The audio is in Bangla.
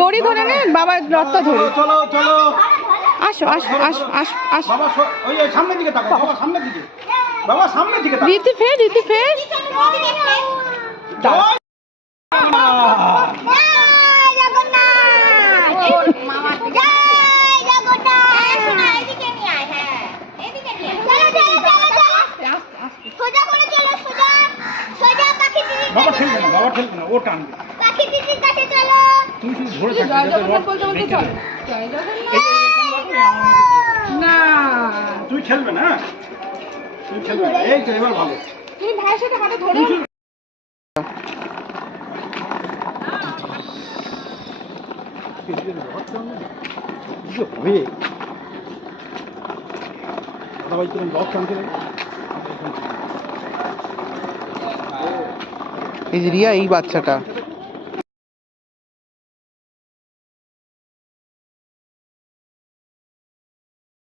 দড়ি ধরে নে বাবা, রথটা ধরে। চলো চলো, আসো আসো আসো আসো আসো। বাবা ওই সামনের দিকে তাকাও, বাবা সামনের দিকে, বাবা সামনের দিকে তাকাও। রীতি ফের, রীতি ফের। বাবা খেলবে না, বাবা খেলবে না, ও টানবে। তুমি শুধু ধরে না তুই খেলবে না, তুই খেলবে না। এই তো এবার ভালো। তুমি ভাইয়ের সাথে হাতে ধরে। এই যে রিয়া, এই বাচ্চাটা